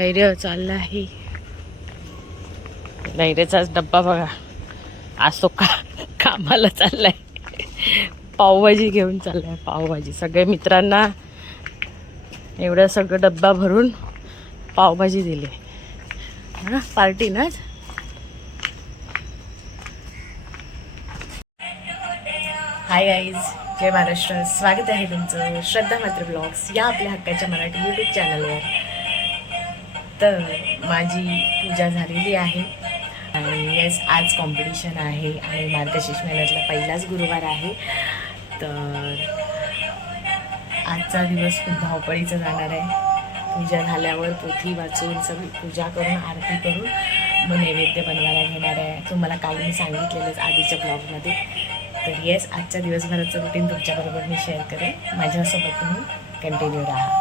धैर्य चालला आहे. धैर्याचाच डब्बा बघा, आज तो कामाला चाललाय. पावभाजी घेऊन चाललाय. पावभाजी सगळ्या मित्रांना एवढं सगळं डब्बा भरून पावभाजी दिली. हां, पार्टी ना. हाय गाईज, जय महाराष्ट्र. स्वागत आहे तुमचं श्रद्धा मात्र ब्लॉग्स या आपल्या हक्काच्या मराठी यूट्यूब चॅनलवर. तर माझी पूजा झालेली आहे आणि येस, आज कॉम्पिटिशन आहे आणि मार्गशीर्ष महिन्यातला पहिलाच गुरुवार आहे. तर आजचा दिवस खूप धावपळीचा जाणार आहे. पूजा झाल्यावर पोथी वाचून सगळी पूजा करून आरती करून मग नैवेद्य बनवायला घेणार आहे. तुम्हाला काल मी सांगितलेलंच आधीच्या ब्लॉगमध्ये. तर येस, आजच्या दिवसभराचं रुटीन तुमच्याबरोबर मी शेअर करेन. माझ्यासोबत तुम्ही कंटिन्यू राहा.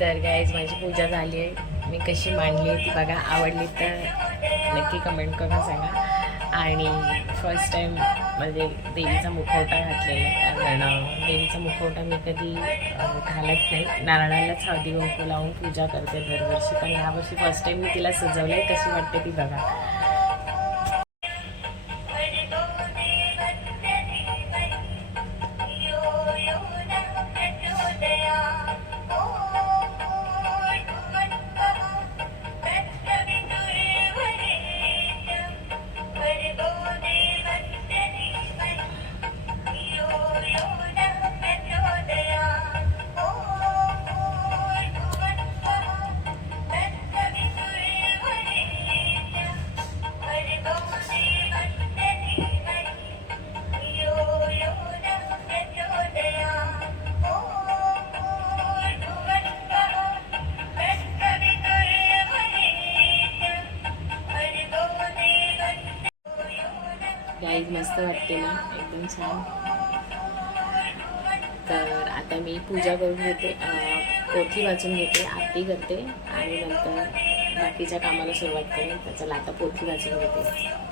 तर गाईज माझी पूजा झाली आहे. मी कशी मांडली आहे ती बघा. आवडली तर नक्की कमेंट करून सांगा. आणि फर्स्ट टाईम म्हणजे देवीचा मुखवटा घातलेला आहे. कारण देवीचा मुखवटा मी कधी घालत नाही. नारळालाच हळदी कुंकू लावून पूजा करते दरवर्षी. पण यावर्षी फर्स्ट टाईम मी तिला सजवलं आहे. कशी वाटते ती बघा. गाईज मस्त वाटते ना, एकदम छान. तर आता मी पूजा करून घेते, पोथी वाचून घेते, आरती करते आणि नंतर बाकीच्या कामाला सुरुवात करेन. तर चला आता पोथी वाचून घेते.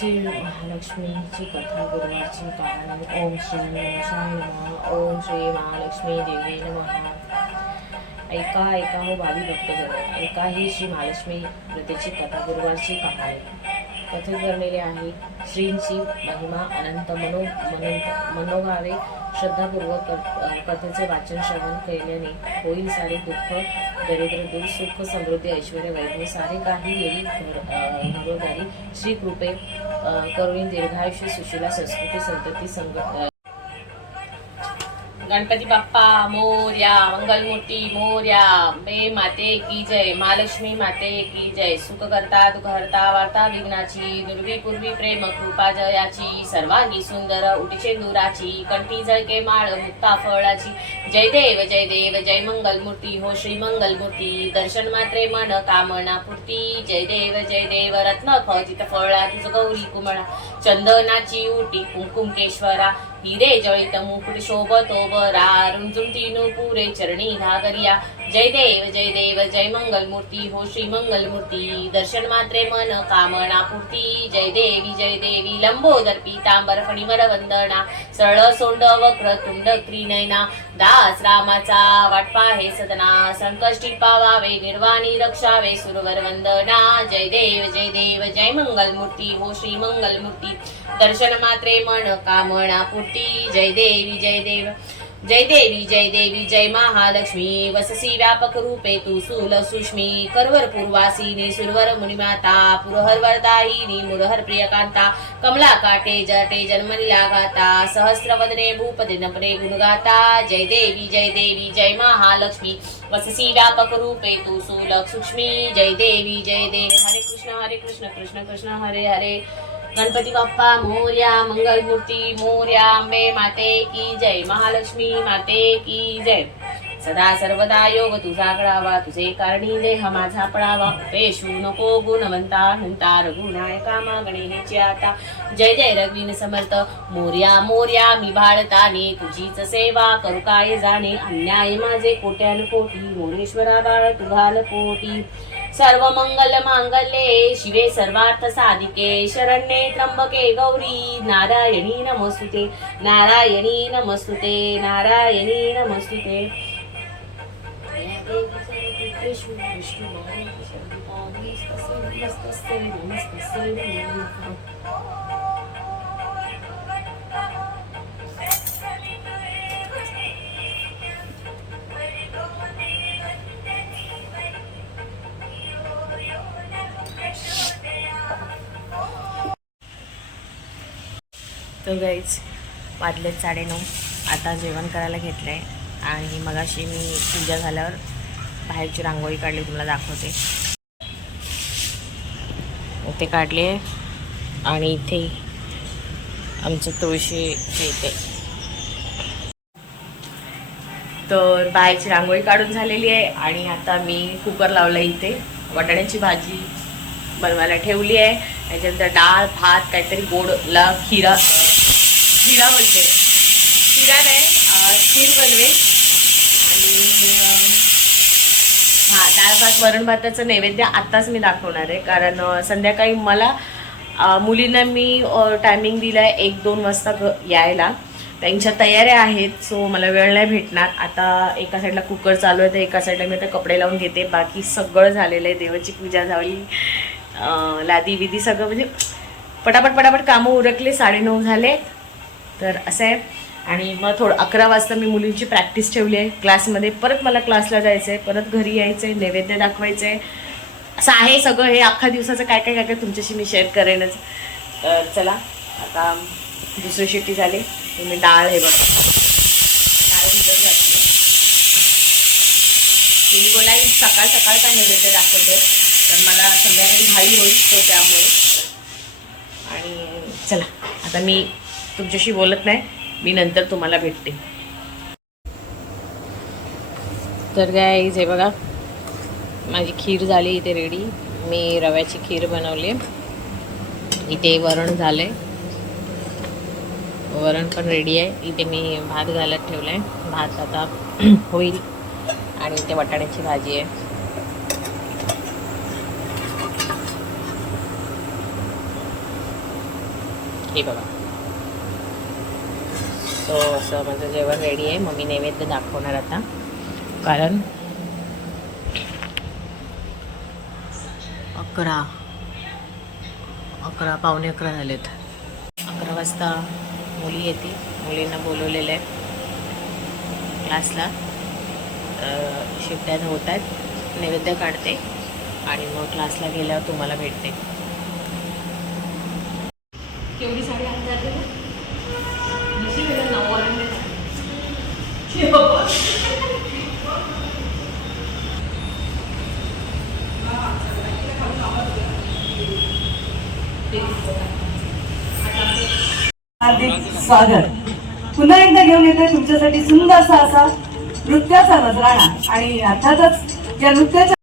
श्री महालक्ष्मीची कथा गुरुवारची कहाणी. ओम श्री गणेशाय नमः. ओम श्री महालक्ष्मी देवी नमः. ऐका ऐका हो भावी भक्तजन, ऐका ही श्री महालक्ष्मी व्रतेची कथा गुरुवारची कहाणी. कथित वर्णिले आहे. श्रींची महिमा अनंत मनोभावे श्रद्धापूर्वक कथेचे वाचन श्रवण केल्याने होईल सारे दुःख दरिद्र दूर, सुख समृद्धी ऐश्वर्य वैभव सारे काही येईल घरोदारी. श्री कृपे करुणी दीर्घायुष्य सुशीला संस्कृती संतती गणपती बाप्पा मोर्या. मंगलमूर्ती मोर्या. बे माते की जय. महालक्ष्मी माते की जय. सुख करता दुःख हरता वार्ता विघ्नाची. दुर्वी पूर्वी प्रेम कृपा जयाची. सर्वांगी सुंदर उटीचे दुराची. कंठी झळके माळ मुक्ता फळाची. जय देव जय देव जय मंगलमूर्ती हो श्री मंगलमूर्ती. दर्शन मात्रे मन कामना पूर्ती. जय देव रत्न खचित फळा तुझ गौरी कुमळा. चंदनाची उटी कुंकुमकेश्वरा. हिरे जळित मुकुट शोभतो बरा. रुंजुम तीनु पुरे चरणी घागरिया. जय देव जय मंगलमूर्ती हो श्री मंगलमूर्ती. दर्शन मात्रे मन कामना पूर्ती. जय देवी लंबोदर पीतांबर फणिवर वंदना. सरळ सोंड वक्र तुंड त्रिनयना. दास रामाचा वाटपा हे सदना. संकष्टी पावावे निर्वाणी रक्षावे सुरवर वंदना. जय देव जय मंगलमूर्ती हो श्री मंगलमूर्ती. दर्शन मात्रे मन कामना पूर्ती. जय देवी जय महालक्ष्मी. वससी व्यापक रूपे तू सूल सुष्मी. करवर पूर्वासिनी सुरवर मुनिमाता. पुरहर वरदायिनी मुरहर प्रियकांता. कमला काटे जटे जन्मलीला गाता. सहस्रवदने भूपते नपरे गुणगाता. जय देवी जय महालक्ष्मी. वससी व्यापक रूपे तू सूल सुष्मी. जय देवी हरे कृष्ण कृष्ण कृष्ण हरे हरे. गणपती बाप्पा मोर्या. मंगलमूर्ती मोर्या. अंबे माते की जय. महालक्ष्मी माते की जय. सदा सर्वदा योग तुझा कळावा. तुझे कारणी देह माझा पळावा. पेशू नको गुणवंता हंता रघुनायका मागणे हेची आता. जय रघुवीर समर्थ मोर्या. मी भाळताने तुझीच सेवा करू काय जाणे. अन्याय माझे कोट्यान कोटी. मोरेश्वरा बाळ तुझाल पोटी. सर्व मंगल मांगल्ये शिवे सर्वार्थ साधिके. शरण्ये त्र्यंबके गौरी. नारायणी नमस्तुते. तर गाईज वाजलेत 9:30. आता जेवण करायला घेतलं आहे. आणि मगाशी मी पूजा झाल्यावर बाहेरची रांगोळी काढली, तुम्हाला दाखवते. इथे काढली आहे आणि इथे आमचं तुळशीच्या इथे. तर बाहेरची रांगोळी काढून झालेली आहे आणि आता मी कुकर लावला इथे. वाटाण्याची भाजी बनवायला ठेवली आहे. त्याच्यानंतर डाळ भात काहीतरी गोडला खिरा बोलते, खिरा नाही खीर बनवेल. आणि डाळ भात वरण भाताचं नैवेद्य आत्ताच मी दाखवणार आहे, कारण संध्याकाळी मला मुलींना मी टायमिंग दिला आहे 1-2 वाजता यायला. त्यांच्या तयाऱ्या आहेत, सो मला वेळ नाही भेटणार. आता एका साईडला कुकर चालू आहे तर एका साईडला मी आता कपडे लावून घेते. बाकी सगळं झालेलं आहे, देवाची पूजा झाली, लादी विधी सगळं म्हणजे पटापट कामं उरकले. 9:30 झाले. तर असं आहे. आणि मग 11 वाजता मी मुलींची प्रॅक्टिस ठेवली आहे क्लासमध्ये. परत मला क्लासला जायचं आहे, परत घरी यायचं आहे, नैवेद्य दाखवायचं आहे. असं आहे सगळं. हे अख्खा दिवसाचं काय काय तुमच्याशी मी शेअर करेनच. तर चला, आता दुसरी शिट्टी झाली. मी डाळ हे बघा डाळ भिजत घातली. मी बोलाई सकाळचा नैवेद्य दाखवते, तर मला संध्याकाळी घाई होईल तो त्यामुळे. आणि चला, आता मी तुमच्याशी बोलत नाही, मी नंतर तुम्हाला भेटते. तर गाईज हे बघा, माझी खीर झाली इथे रेडी. मी रव्याची खीर बनवली. इथे वरण झालं आहे, वरण पण रेडी आहे. इथे मी भात घालत ठेवला आहे, भात आता होईल. आणि इथे वाटाण्याची भाजी आहे. हे बघा, सो असं माझं जेवण रेडी आहे. मग मी नैवेद्य दाखवणार आता, कारण 11 पावणे 11 झालेत. 11 वाजता मुली येते. मुलींना बोलवलेलं आहे क्लासला. शिट्ट्या होत आहेत, नैवेद्य काढते आणि मग क्लासला गेल्यावर तुम्हाला भेटते. केवढी साडी आणून जाते ना, हार्दिक स्वागत. पुन्हा एकदा घेऊन येते तुमच्यासाठी सुंदरसा असा नृत्याचा नजराणा. आणि अर्थातच या नृत्याच्या